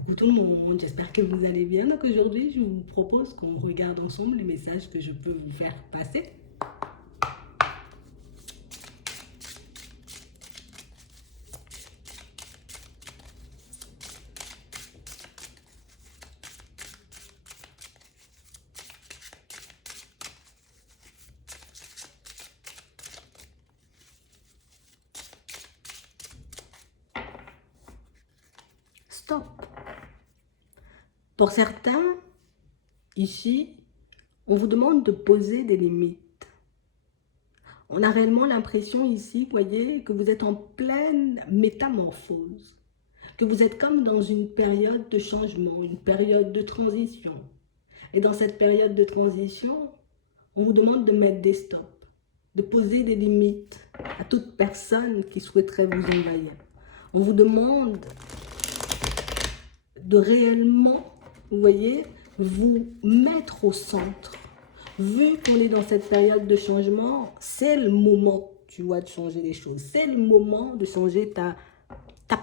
Coucou tout le monde, j'espère que vous allez bien. Donc aujourd'hui, je vous propose qu'on regarde ensemble les messages que je peux vous faire passer. Stop. Pour certains, ici, on vous demande de poser des limites. On a réellement l'impression ici, voyez, que vous êtes en pleine métamorphose, que vous êtes comme dans une période de changement, une période de transition. Et dans cette période de transition, on vous demande de mettre des stops, de poser des limites à toute personne qui souhaiterait vous envahir. On vous demande de réellement, vous voyez, vous mettre au centre. Vu qu'on est dans cette période de changement, c'est le moment, tu vois, de changer les choses. C'est le moment de changer ta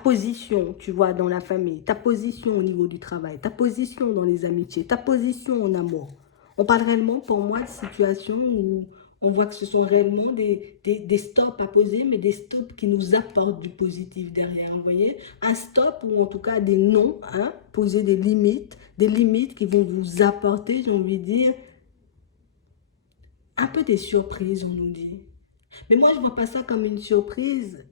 position, tu vois, dans la famille, ta position au niveau du travail, ta position dans les amitiés, ta position en amour. On parle réellement, pour moi, de situations où on voit que ce sont réellement des stops à poser, mais des stops qui nous apportent du positif derrière, vous voyez. Un stop ou en tout cas des non, hein, poser des limites qui vont vous apporter, j'ai envie de dire, un peu des surprises, on nous dit. Mais moi, je ne vois pas ça comme une surprise.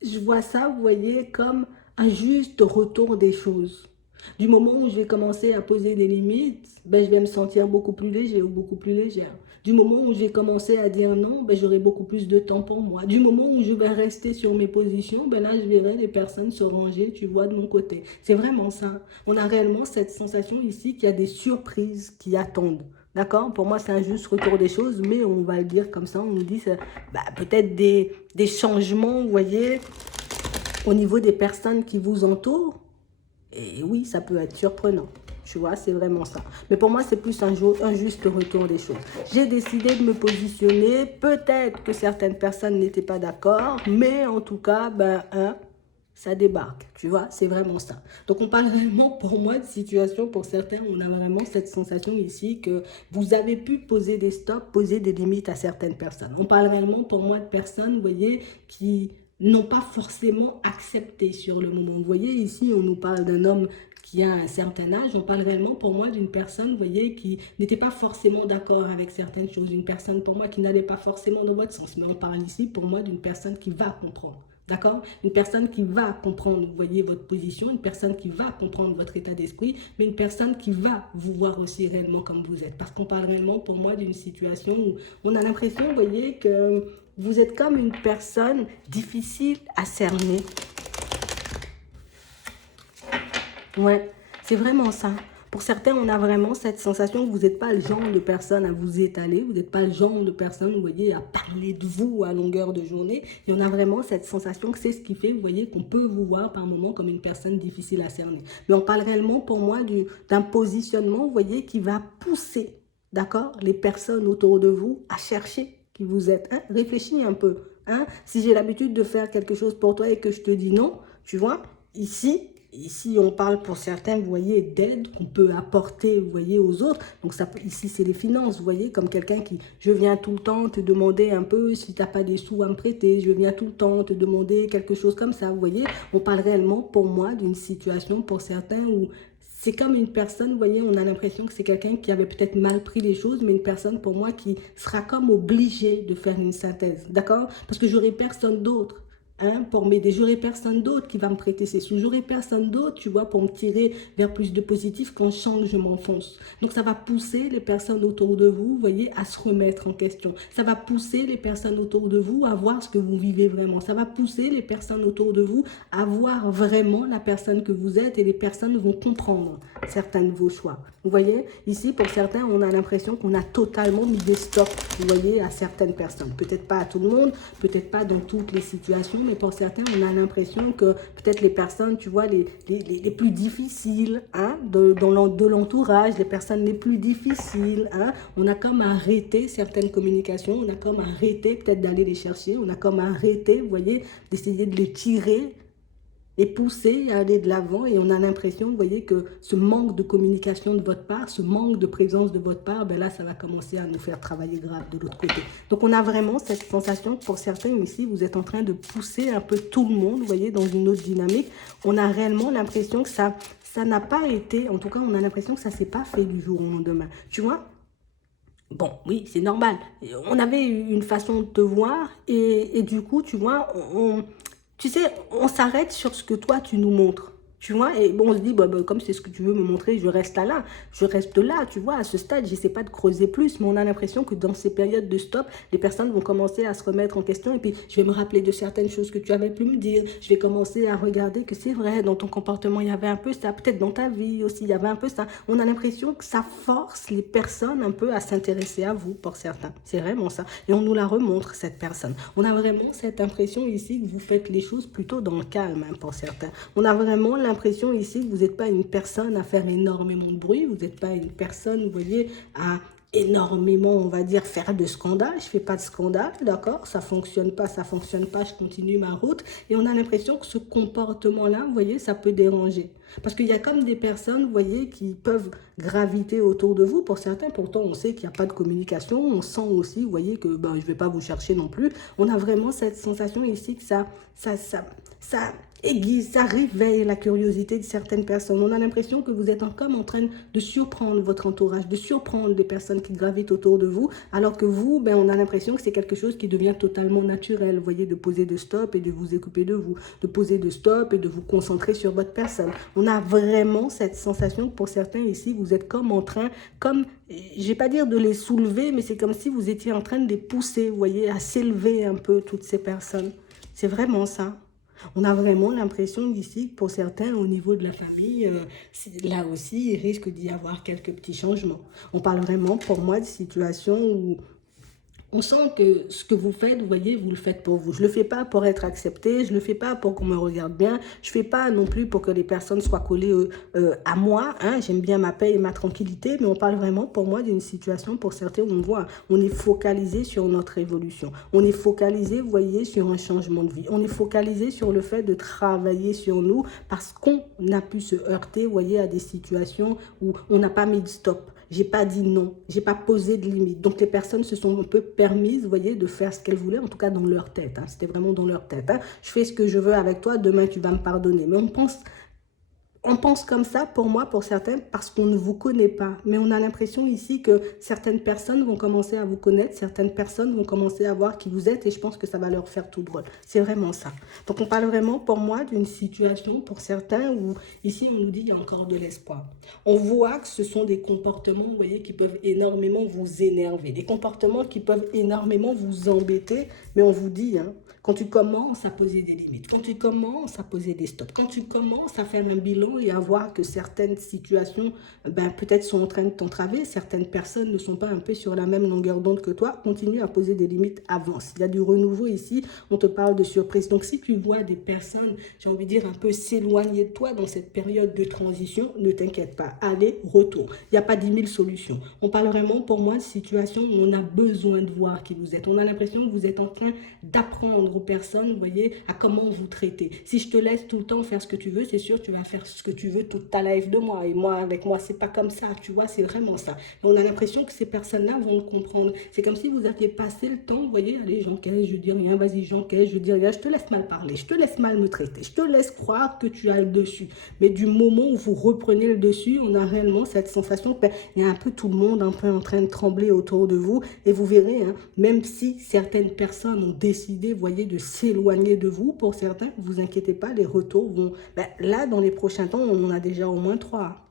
Je vois ça, vous voyez, comme un juste retour des choses. Du moment où je vais commencer à poser des limites, ben, je vais me sentir beaucoup plus léger ou beaucoup plus légère. Du moment où je vais commencer à dire non, ben, j'aurai beaucoup plus de temps pour moi. Du moment où je vais rester sur mes positions, ben là, je verrai les personnes se ranger, tu vois, de mon côté. C'est vraiment ça. On a réellement cette sensation ici qu'il y a des surprises qui attendent. D'accord? Pour moi, c'est un juste retour des choses, mais on va le dire comme ça, on nous dit bah, peut-être des changements, vous voyez, au niveau des personnes qui vous entourent. Et oui, ça peut être surprenant. Tu vois, c'est vraiment ça. Mais pour moi, c'est plus un juste retour des choses. J'ai décidé de me positionner. Peut-être que certaines personnes n'étaient pas d'accord, mais en tout cas, ben, ça débarque, tu vois, c'est vraiment ça. Donc on parle vraiment pour moi de situation, pour certains, on a vraiment cette sensation ici que vous avez pu poser des stops, poser des limites à certaines personnes. On parle réellement pour moi de personnes, vous voyez, qui n'ont pas forcément accepté sur le moment. Vous voyez, ici, on nous parle d'un homme qui a un certain âge, on parle réellement pour moi d'une personne, vous voyez, qui n'était pas forcément d'accord avec certaines choses, une personne pour moi qui n'allait pas forcément dans votre sens, mais on parle ici pour moi d'une personne qui va comprendre. D'accord? Une personne qui va comprendre, vous voyez, votre position, une personne qui va comprendre votre état d'esprit, mais une personne qui va vous voir aussi réellement comme vous êtes. Parce qu'on parle réellement pour moi d'une situation où on a l'impression, vous voyez, que vous êtes comme une personne difficile à cerner. Ouais, c'est vraiment ça. Pour certains, on a vraiment cette sensation que vous n'êtes pas le genre de personne à vous étaler, vous n'êtes pas le genre de personne, vous voyez, à parler de vous à longueur de journée. Et on a vraiment cette sensation que c'est ce qui fait, vous voyez, qu'on peut vous voir par moments comme une personne difficile à cerner. Mais on parle réellement pour moi d'un positionnement, vous voyez, qui va pousser, d'accord, les personnes autour de vous à chercher qui vous êtes. Hein? Réfléchis un peu. Hein? Si j'ai l'habitude de faire quelque chose pour toi et que je te dis non, tu vois, Ici, on parle pour certains, vous voyez, d'aide qu'on peut apporter, vous voyez, aux autres. Donc, ça, ici, c'est les finances, vous voyez, comme quelqu'un qui, je viens tout le temps te demander un peu si tu n'as pas des sous à me prêter, je viens tout le temps te demander quelque chose comme ça, vous voyez. On parle réellement, pour moi, d'une situation, pour certains, où c'est comme une personne, vous voyez, on a l'impression que c'est quelqu'un qui avait peut-être mal pris les choses, mais une personne, pour moi, qui sera comme obligée de faire une synthèse, d'accord? Parce que j'aurai personne d'autre. Hein, pour m'aider, j'aurai personne d'autre qui va me prêter ses sous, j'aurai personne d'autre, tu vois, pour me tirer vers plus de positif quand je sens que je m'enfonce. Donc ça va pousser les personnes autour de vous, vous voyez, à se remettre en question. Ça va pousser les personnes autour de vous à voir ce que vous vivez vraiment. Ça va pousser les personnes autour de vous à voir vraiment la personne que vous êtes, et les personnes vont comprendre certains de vos choix. Vous voyez, ici, pour certains, on a l'impression qu'on a totalement mis des stops, vous voyez, à certaines personnes. Peut-être pas à tout le monde, peut-être pas dans toutes les situations, mais pour certains, on a l'impression que peut-être les personnes, tu vois, les plus difficiles, hein, de l'entourage, les personnes les plus difficiles, hein, on a comme arrêté certaines communications, on a comme arrêté peut-être d'aller les chercher, on a comme arrêté, vous voyez, d'essayer de les tirer et pousser à aller de l'avant. Et on a l'impression, vous voyez, que ce manque de communication de votre part, ce manque de présence de votre part, ben là, ça va commencer à nous faire travailler grave de l'autre côté. Donc, on a vraiment cette sensation que pour certains ici, vous êtes en train de pousser un peu tout le monde, vous voyez, dans une autre dynamique. On a réellement l'impression que ça n'a pas été, en tout cas, on a l'impression que ça ne s'est pas fait du jour au lendemain. Tu vois? Bon, oui, c'est normal. On avait une façon de te voir et du coup, tu vois, tu sais, on s'arrête sur ce que toi, tu nous montres. Tu vois, et bon, on se dit, bah, comme c'est ce que tu veux me montrer, je reste là. Je reste là, tu vois, à ce stade, j'essaie pas de creuser plus, mais on a l'impression que dans ces périodes de stop, les personnes vont commencer à se remettre en question et puis je vais me rappeler de certaines choses que tu avais pu me dire. Je vais commencer à regarder que c'est vrai, dans ton comportement, il y avait un peu ça, peut-être dans ta vie aussi, il y avait un peu ça. On a l'impression que ça force les personnes un peu à s'intéresser à vous, pour certains. C'est vraiment ça. Et on nous la remontre, cette personne. On a vraiment cette impression ici que vous faites les choses plutôt dans le calme, hein, pour certains. On a vraiment l'impression ici que vous n'êtes pas une personne à faire énormément de bruit, vous n'êtes pas une personne, vous voyez, à énormément, on va dire, faire de scandale. Je fais pas de scandale, d'accord? Ça fonctionne pas, je continue ma route. Et on a l'impression que ce comportement-là, vous voyez, ça peut déranger. Parce qu'il y a comme des personnes, vous voyez, qui peuvent graviter autour de vous. Pour certains, pourtant, on sait qu'il n'y a pas de communication. On sent aussi, vous voyez, que ben, je ne vais pas vous chercher non plus. On a vraiment cette sensation ici que ça aiguise, ça réveille la curiosité de certaines personnes. On a l'impression que vous êtes comme en train de surprendre votre entourage, de surprendre les personnes qui gravitent autour de vous, alors que vous, ben, on a l'impression que c'est quelque chose qui devient totalement naturel, vous voyez, de poser de stop et de vous occuper de vous, de poser de stop et de vous concentrer sur votre personne. On a vraiment cette sensation que pour certains ici, vous êtes comme en train, comme, je vais pas dire de les soulever, mais c'est comme si vous étiez en train de les pousser, vous voyez, à s'élever un peu, toutes ces personnes. C'est vraiment ça. On a vraiment l'impression ici que pour certains, au niveau de la famille, là aussi, il risque d'y avoir quelques petits changements. On parle vraiment, pour moi, de situations où on sent que ce que vous faites, vous voyez, vous le faites pour vous. Je ne le fais pas pour être accepté, je ne le fais pas pour qu'on me regarde bien, je ne fais pas non plus pour que les personnes soient collées à moi. Hein. J'aime bien ma paix et ma tranquillité, mais on parle vraiment pour moi d'une situation, pour certains, où on voit, on est focalisé sur notre évolution. On est focalisé, vous voyez, sur un changement de vie. On est focalisé sur le fait de travailler sur nous parce qu'on a pu se heurter, vous voyez, à des situations où on n'a pas mis de stop. J'ai pas dit non, j'ai pas posé de limite. Donc les personnes se sont un peu permises, vous voyez, de faire ce qu'elles voulaient, en tout cas dans leur tête. Hein. C'était vraiment dans leur tête. Hein. Je fais ce que je veux avec toi, demain tu vas me pardonner. Mais on pense comme ça, pour moi, pour certains, parce qu'on ne vous connaît pas. Mais on a l'impression ici que certaines personnes vont commencer à vous connaître, certaines personnes vont commencer à voir qui vous êtes et je pense que ça va leur faire tout drôle. C'est vraiment ça. Donc on parle vraiment, pour moi, d'une situation, pour certains, où ici on nous dit qu'il y a encore de l'espoir. On voit que ce sont des comportements, vous voyez, qui peuvent énormément vous énerver, des comportements qui peuvent énormément vous embêter, mais on vous dit, hein, quand tu commences à poser des limites, quand tu commences à poser des stops, quand tu commences à faire un bilan et à voir que certaines situations, ben, peut-être sont en train de t'entraver, certaines personnes ne sont pas un peu sur la même longueur d'onde que toi, continue à poser des limites, avance. Il y a du renouveau ici, on te parle de surprise. Donc si tu vois des personnes, j'ai envie de dire, un peu s'éloigner de toi dans cette période de transition, ne t'inquiète pas, allez, retour. Il n'y a pas 10 000 solutions. On parle vraiment, pour moi, de situations où on a besoin de voir qui vous êtes. On a l'impression que vous êtes en train d'apprendre aux personnes, vous voyez, à comment vous traiter. Si je te laisse tout le temps faire ce que tu veux, c'est sûr, tu vas faire ce que tu veux toute ta life de moi. Et moi, avec moi, c'est pas comme ça, tu vois, c'est vraiment ça. Et on a l'impression que ces personnes-là vont le comprendre. C'est comme si vous aviez passé le temps, vous voyez, allez, j'encaisse, je dis rien, vas-y, j'encaisse, je dis rien, je te laisse mal parler, je te laisse mal me traiter, je te laisse croire que tu as le dessus. Mais du moment où vous reprenez le dessus, on a réellement cette sensation qu'il y a un peu tout le monde un peu en train de trembler autour de vous. Et vous verrez, hein, même si certaines personnes ont décidé, vous voyez, de s'éloigner de vous, pour certains, ne vous inquiétez pas, les retours vont... Ben, là, dans les prochains temps, on en a déjà au moins 3.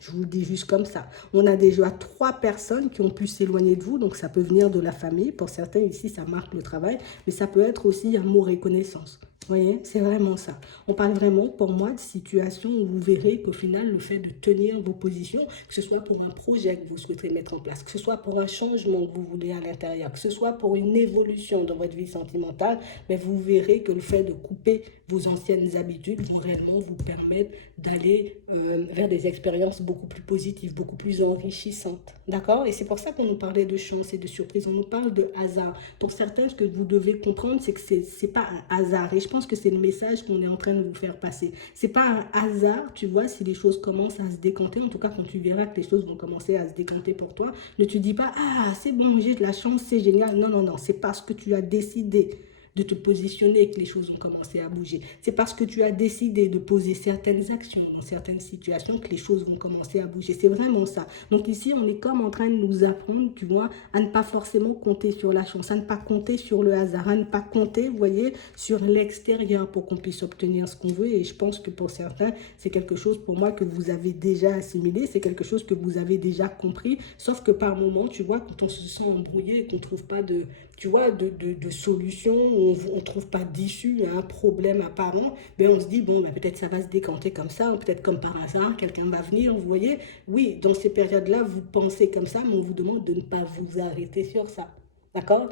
Je vous le dis juste comme ça. On a déjà 3 personnes qui ont pu s'éloigner de vous, donc ça peut venir de la famille. Pour certains, ici, ça marque le travail, mais ça peut être aussi amour et connaissance. Vous voyez, c'est vraiment ça. On parle vraiment, pour moi, de situations où vous verrez qu'au final, le fait de tenir vos positions, que ce soit pour un projet que vous souhaiterez mettre en place, que ce soit pour un changement que vous voulez à l'intérieur, que ce soit pour une évolution dans votre vie sentimentale, mais vous verrez que le fait de couper vos anciennes habitudes vont réellement vous permettre d'aller vers des expériences beaucoup plus positives, beaucoup plus enrichissantes. D'accord? Et c'est pour ça qu'on nous parlait de chance et de surprise. On nous parle de hasard. Pour certains, ce que vous devez comprendre, c'est que c'est pas un hasard. Et je je pense que c'est le message qu'on est en train de vous faire passer. C'est pas un hasard, tu vois, si les choses commencent à se décanter. En tout cas, quand tu verras que les choses vont commencer à se décanter pour toi, ne te dis pas, ah, c'est bon, j'ai de la chance, c'est génial. Non, non, non, c'est parce que tu as décidé de te positionner que les choses ont commencé à bouger. C'est parce que tu as décidé de poser certaines actions dans certaines situations que les choses vont commencer à bouger. C'est vraiment ça. Donc ici, on est comme en train de nous apprendre, tu vois, à ne pas forcément compter sur la chance, à ne pas compter sur le hasard, à ne pas compter, vous voyez, sur l'extérieur pour qu'on puisse obtenir ce qu'on veut. Et je pense que pour certains, c'est quelque chose pour moi que vous avez déjà assimilé, c'est quelque chose que vous avez déjà compris. Sauf que par moment, tu vois, quand on se sent embrouillé et qu'on ne trouve pas de, tu vois, de solution, on ne trouve pas d'issue à un problème apparent, ben on se dit, bon, ben peut-être ça va se décanter comme ça, ou peut-être comme par hasard, quelqu'un va venir, vous voyez. Oui, dans ces périodes-là, vous pensez comme ça, mais on vous demande de ne pas vous arrêter sur ça. D'accord?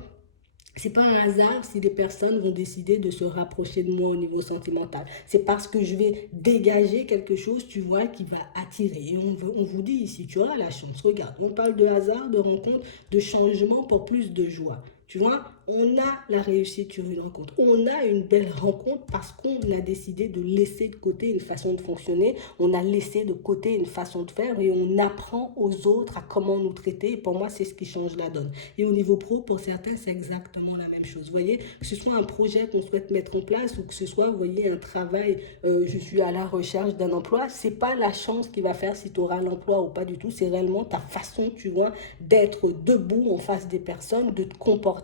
C'est pas un hasard si des personnes vont décider de se rapprocher de moi au niveau sentimental. C'est parce que je vais dégager quelque chose, tu vois, qui va attirer. Et on vous dit ici, tu auras la chance. Regarde, on parle de hasard, de rencontre, de changement pour plus de joie. Tu vois, on a la réussite sur une rencontre. On a une belle rencontre parce qu'on a décidé de laisser de côté une façon de fonctionner. On a laissé de côté une façon de faire et on apprend aux autres à comment nous traiter. Et pour moi, c'est ce qui change la donne. Et au niveau pro, pour certains, c'est exactement la même chose. Vous voyez, que ce soit un projet qu'on souhaite mettre en place ou que ce soit, vous voyez, un travail, je suis à la recherche d'un emploi, c'est pas la chance qui va faire si tu auras l'emploi ou pas du tout. C'est réellement ta façon, tu vois, d'être debout en face des personnes, de te comporter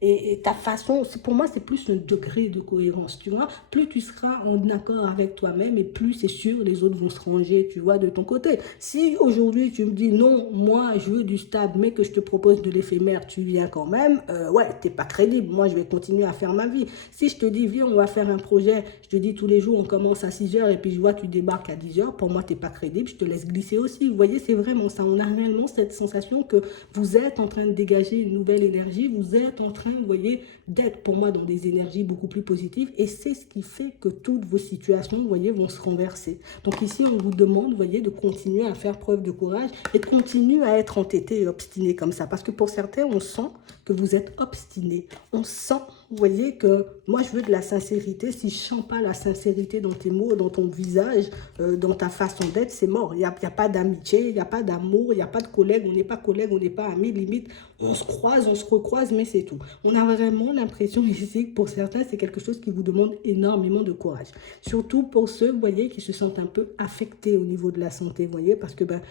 et ta façon, pour moi, c'est plus un degré de cohérence, tu vois. Plus tu seras en accord avec toi-même et plus c'est sûr les autres vont se ranger, tu vois, de ton côté. Si aujourd'hui tu me dis non, moi je veux du stable, mais que je te propose de l'éphémère, tu viens quand même, ouais, t'es pas crédible. Moi, je vais continuer à faire ma vie. Si je te dis, viens, on va faire un projet, je te dis tous les jours, on commence à 6h et puis je vois tu débarques à 10h, pour moi, t'es pas crédible, je te laisse glisser aussi. Vous voyez, c'est vraiment ça. On a réellement cette sensation que vous êtes en train de dégager une nouvelle énergie, vous êtes en train, vous voyez, d'être pour moi dans des énergies beaucoup plus positives et c'est ce qui fait que toutes vos situations, vous voyez, vont se renverser. Donc ici, on vous demande, vous voyez, de continuer à faire preuve de courage et de continuer à être entêté et obstiné comme ça. Parce que pour certains, on sent que vous êtes obstiné. On sent, vous voyez, que moi, je veux de la sincérité. Si je ne sens pas la sincérité dans tes mots, dans ton visage, dans ta façon d'être, c'est mort. Il n'y a pas d'amitié, il n'y a pas d'amour, il n'y a pas de collègues. On n'est pas collègues, on n'est pas amis. Limite, on se croise, on se recroise, mais c'est tout. On a vraiment l'impression ici que pour certains, c'est quelque chose qui vous demande énormément de courage. Surtout pour ceux, vous voyez, qui se sentent un peu affectés au niveau de la santé, vous voyez, parce que, ben,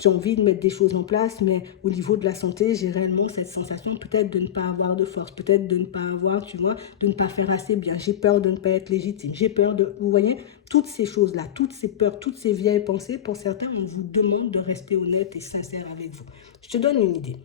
j'ai envie de mettre des choses en place, mais au niveau de la santé, j'ai réellement cette sensation peut-être de ne pas avoir de force, peut-être de ne pas avoir, tu vois, de ne pas faire assez bien. J'ai peur de ne pas être légitime, j'ai peur de, vous voyez, toutes ces choses-là, toutes ces peurs, toutes ces vieilles pensées, pour certains, on vous demande de rester honnête et sincère avec vous. Je te donne une idée.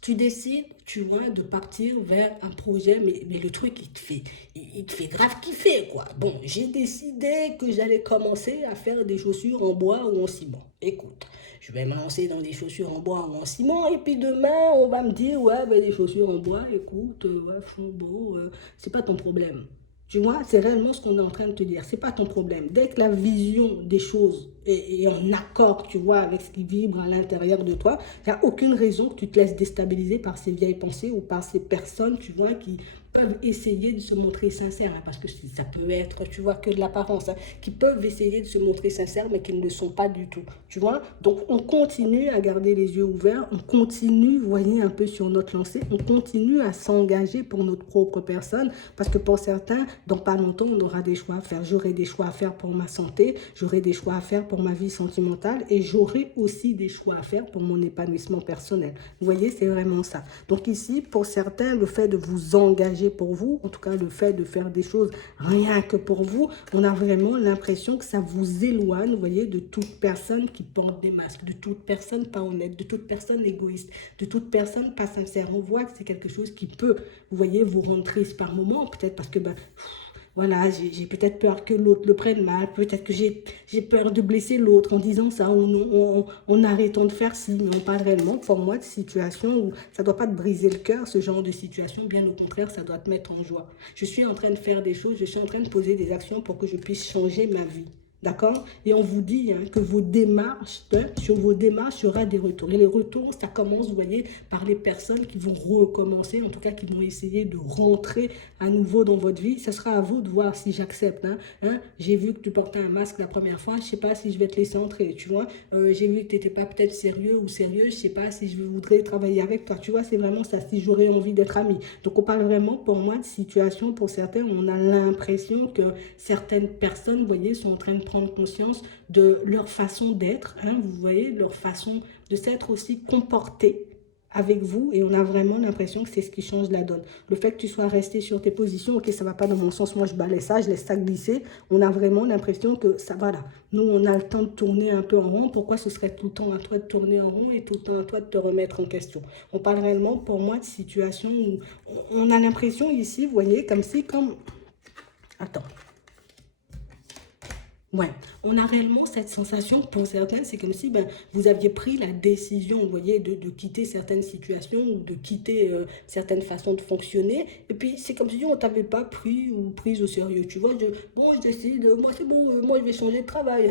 Tu décides, tu vois, de partir vers un projet, mais le truc, il te fait grave kiffer, quoi. Bon, j'ai décidé que j'allais commencer à faire des chaussures en bois ou en ciment. Écoute, je vais me lancer dans des chaussures en bois ou en ciment, et puis demain, on va me dire, ouais, ben, des chaussures en bois, écoute, ouais, bon, c'est pas ton problème. Tu vois, c'est réellement ce qu'on est en train de te dire. C'est pas ton problème. Dès que la vision des choses est en accord, tu vois, avec ce qui vibre à l'intérieur de toi, il n'y a aucune raison que tu te laisses déstabiliser par ces vieilles pensées ou par ces personnes, tu vois, qui peuvent essayer de se montrer sincères, hein, parce que ça peut être, tu vois, que de l'apparence, hein, qui peuvent essayer de se montrer sincères, mais qui ne le sont pas du tout, tu vois. Donc, on continue à garder les yeux ouverts, on continue, vous voyez, un peu sur notre lancée, on continue à s'engager pour notre propre personne, parce que pour certains, dans pas longtemps, on aura des choix à faire. J'aurai des choix à faire pour ma santé, j'aurai des choix à faire pour ma vie sentimentale, et j'aurai aussi des choix à faire pour mon épanouissement personnel. Vous voyez, c'est vraiment ça. Donc ici, pour certains, le fait de vous engager pour vous, en tout cas le fait de faire des choses rien que pour vous, on a vraiment l'impression que ça vous éloigne, vous voyez, de toute personne qui porte des masques, de toute personne pas honnête, de toute personne égoïste, de toute personne pas sincère. On voit que c'est quelque chose qui peut, vous voyez, vous rendre triste par moment, peut-être parce que, ben, voilà, j'ai peut-être peur que l'autre le prenne mal, peut-être que j'ai peur de blesser l'autre en disant ça, en arrêtant de faire ci, mais on parle réellement pour moi de situation où ça ne doit pas te briser le cœur, ce genre de situation, bien au contraire, ça doit te mettre en joie. Je suis en train de faire des choses, je suis en train de poser des actions pour que je puisse changer ma vie. D'accord? Et on vous dit que vos démarches, sur vos démarches, il y aura des retours. Et les retours, ça commence, vous voyez, par les personnes qui vont recommencer, en tout cas qui vont essayer de rentrer à nouveau dans votre vie. Ça sera à vous de voir si j'accepte. J'ai vu que tu portais un masque la première fois, je ne sais pas si je vais te laisser entrer, tu vois. J'ai vu que tu n'étais pas peut-être sérieux ou sérieuse, je ne sais pas si je voudrais travailler avec toi. Tu vois, c'est vraiment ça, si j'aurais envie d'être ami. Donc on parle vraiment, pour moi, de situation, pour certains, on a l'impression que certaines personnes, vous voyez, sont en train de prendre conscience de leur façon d'être, vous voyez, leur façon de s'être aussi comportée avec vous, et on a vraiment l'impression que c'est ce qui change la donne. Le fait que tu sois resté sur tes positions, ok, ça va pas dans mon sens, moi je balaie ça, je laisse ça glisser, on a vraiment l'impression que ça va là. Nous, on a le temps de tourner un peu en rond, pourquoi ce serait tout le temps à toi de tourner en rond et tout le temps à toi de te remettre en question? On parle réellement, pour moi, de situation où on a l'impression ici, vous voyez, comme si, comme... Attends. Ouais, on a réellement cette sensation, pour certains, c'est comme si vous aviez pris la décision, vous voyez, de quitter certaines situations ou de quitter certaines façons de fonctionner. Et puis, c'est comme si on ne t'avait pas pris ou prise au sérieux. Tu vois, bon, je décide, moi, c'est bon, moi, je vais changer de travail.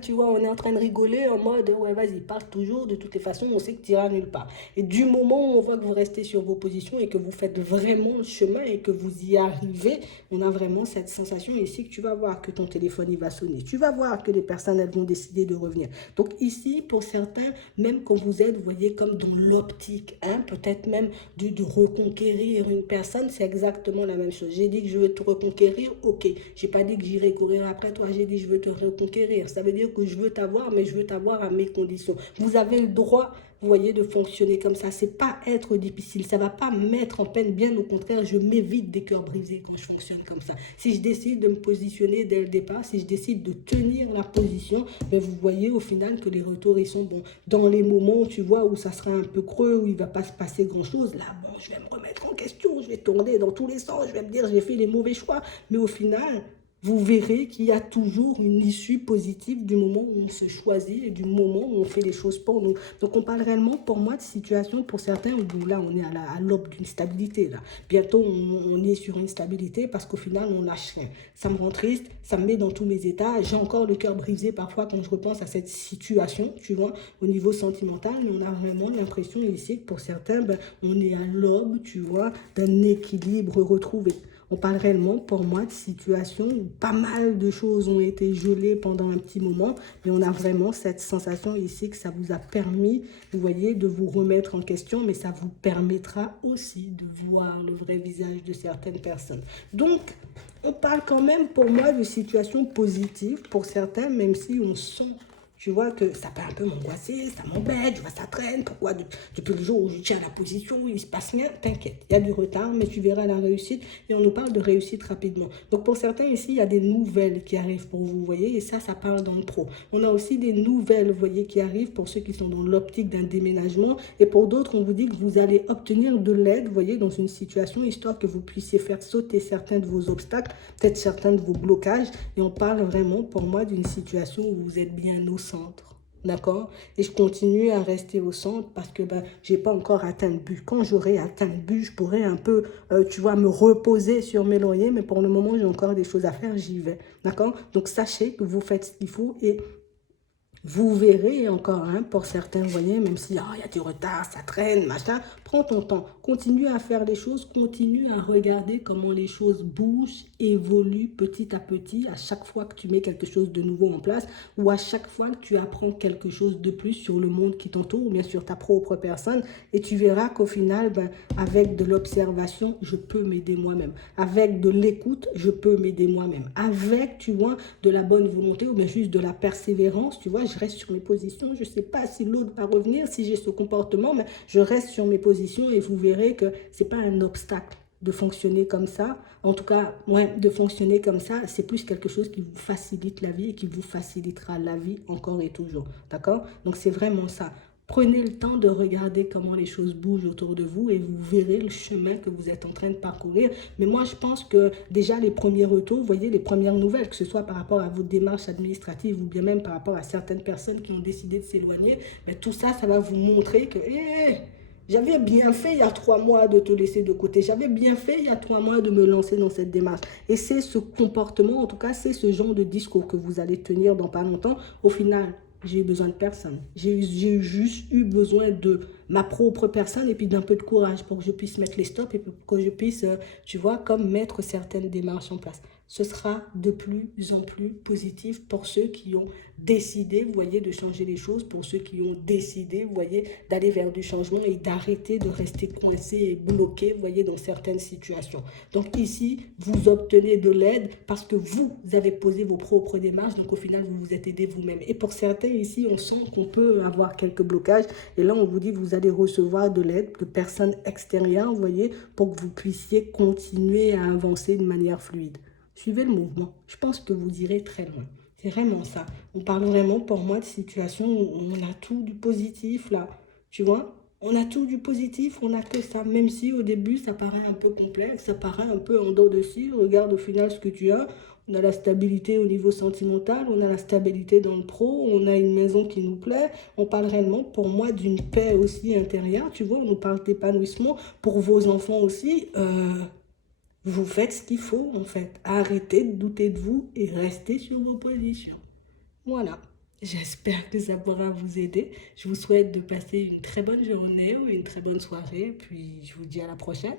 Tu vois, on est en train de rigoler en mode, ouais, vas-y, parle toujours. De toutes les façons, on sait que tu iras nulle part. Et du moment où on voit que vous restez sur vos positions et que vous faites vraiment le chemin et que vous y arrivez, on a vraiment cette sensation ici que tu vas voir que ton téléphone, il va sonner. Tu vas voir que les personnes, elles vont décider de revenir. Donc ici, pour certains, même quand vous êtes, vous voyez, comme dans l'optique, peut-être même de reconquérir une personne, c'est exactement la même chose. J'ai dit que je veux te reconquérir, ok. J'ai pas dit que j'irai courir après toi, j'ai dit que je veux te reconquérir. Ça veut dire que je veux t'avoir, mais je veux t'avoir à mes conditions. Vous avez le droit, vous voyez, de fonctionner comme ça. C'est pas être difficile, ça va pas me mettre en peine, bien au contraire, je m'évite des cœurs brisés quand je fonctionne comme ça. Si je décide de me positionner dès le départ, si je décide de tenir la position, vous voyez au final que les retours, ils sont bons. Dans les moments, tu vois, où ça sera un peu creux, où il va pas se passer grand-chose, là, bon, je vais me remettre en question, je vais tourner dans tous les sens, je vais me dire, j'ai fait les mauvais choix. Mais au final, vous verrez qu'il y a toujours une issue positive du moment où on se choisit et du moment où on fait les choses pour nous. Donc on parle réellement pour moi de situation pour certains où là on est à l'aube d'une stabilité. Là. Bientôt on est sur une stabilité parce qu'au final on lâche rien. Ça me rend triste, ça me met dans tous mes états. J'ai encore le cœur brisé parfois quand je repense à cette situation, tu vois, au niveau sentimental. Mais on a vraiment l'impression ici que pour certains, on est à l'aube, tu vois, d'un équilibre retrouvé. On parle réellement, pour moi, de situations où pas mal de choses ont été gelées pendant un petit moment, mais on a vraiment cette sensation ici que ça vous a permis, vous voyez, de vous remettre en question, mais ça vous permettra aussi de voir le vrai visage de certaines personnes. Donc, on parle quand même, pour moi, de situations positives pour certains, même si on sent, tu vois, que ça peut un peu m'angoisser, ça m'embête, je vois ça traîne, pourquoi depuis le jour où je tiens la position, il ne se passe rien, t'inquiète, il y a du retard, mais tu verras la réussite, et on nous parle de réussite rapidement. Donc pour certains ici, il y a des nouvelles qui arrivent pour vous, vous voyez, et ça parle dans le pro. On a aussi des nouvelles, vous voyez, qui arrivent pour ceux qui sont dans l'optique d'un déménagement, et pour d'autres, on vous dit que vous allez obtenir de l'aide, vous voyez, dans une situation, histoire que vous puissiez faire sauter certains de vos obstacles, peut-être certains de vos blocages, et on parle vraiment, pour moi, d'une situation où vous êtes bien au centre, d'accord? Et je continue à rester au centre parce que j'ai pas encore atteint le but. Quand j'aurai atteint le but, je pourrai un peu, tu vois, me reposer sur mes lauriers, mais pour le moment, j'ai encore des choses à faire, j'y vais, d'accord? Donc, sachez que vous faites ce qu'il faut et vous verrez encore, pour certains, vous voyez, même s'il y a du retard, ça traîne, machin, prends ton temps, continue à faire les choses, continue à regarder comment les choses bougent, évoluent petit à petit, à chaque fois que tu mets quelque chose de nouveau en place, ou à chaque fois que tu apprends quelque chose de plus sur le monde qui t'entoure, ou bien sur ta propre personne, et tu verras qu'au final, avec de l'observation, je peux m'aider moi-même. Avec de l'écoute, je peux m'aider moi-même. Avec, tu vois, de la bonne volonté, ou bien juste de la persévérance, tu vois, je reste sur mes positions, je ne sais pas si l'autre va revenir, si j'ai ce comportement, mais je reste sur mes positions et vous verrez que ce n'est pas un obstacle de fonctionner comme ça. En tout cas, de fonctionner comme ça, c'est plus quelque chose qui vous facilite la vie et qui vous facilitera la vie encore et toujours. D'accord? Donc, c'est vraiment ça. Prenez le temps de regarder comment les choses bougent autour de vous et vous verrez le chemin que vous êtes en train de parcourir. Mais moi, je pense que déjà les premiers retours, vous voyez, les premières nouvelles, que ce soit par rapport à vos démarches administratives ou bien même par rapport à certaines personnes qui ont décidé de s'éloigner, tout ça, ça va vous montrer que J'avais bien fait il y a 3 mois de te laisser de côté. J'avais bien fait il y a 3 mois de me lancer dans cette démarche. Et c'est ce comportement, en tout cas, c'est ce genre de discours que vous allez tenir dans pas longtemps. Au final, j'ai eu besoin de personne. J'ai juste eu besoin de ma propre personne et puis d'un peu de courage pour que je puisse mettre les stops et pour que je puisse, tu vois, comme mettre certaines démarches en place. Ce sera de plus en plus positif pour ceux qui ont décidé, vous voyez, de changer les choses, pour ceux qui ont décidé, vous voyez, d'aller vers du changement et d'arrêter de rester coincé et bloqué, vous voyez, dans certaines situations. Donc ici, vous obtenez de l'aide parce que vous avez posé vos propres démarches, donc au final, vous vous êtes aidé vous-même. Et pour certains ici, on sent qu'on peut avoir quelques blocages et là, on vous dit, vous allez recevoir de l'aide de personnes extérieures, vous voyez, pour que vous puissiez continuer à avancer de manière fluide. Suivez le mouvement. Je pense que vous irez très loin. C'est vraiment ça. On parle vraiment pour moi de situations où on a tout du positif là. Tu vois? On a tout du positif, on n'a que ça. Même si au début ça paraît un peu complexe, ça paraît un peu en dents de scie. Regarde au final ce que tu as. On a la stabilité au niveau sentimental, on a la stabilité dans le pro, on a une maison qui nous plaît. On parle réellement pour moi d'une paix aussi intérieure. Tu vois, on nous parle d'épanouissement pour vos enfants aussi. Vous faites ce qu'il faut en fait. Arrêtez de douter de vous et restez sur vos positions. Voilà. J'espère que ça pourra vous aider. Je vous souhaite de passer une très bonne journée ou une très bonne soirée. Puis je vous dis à la prochaine.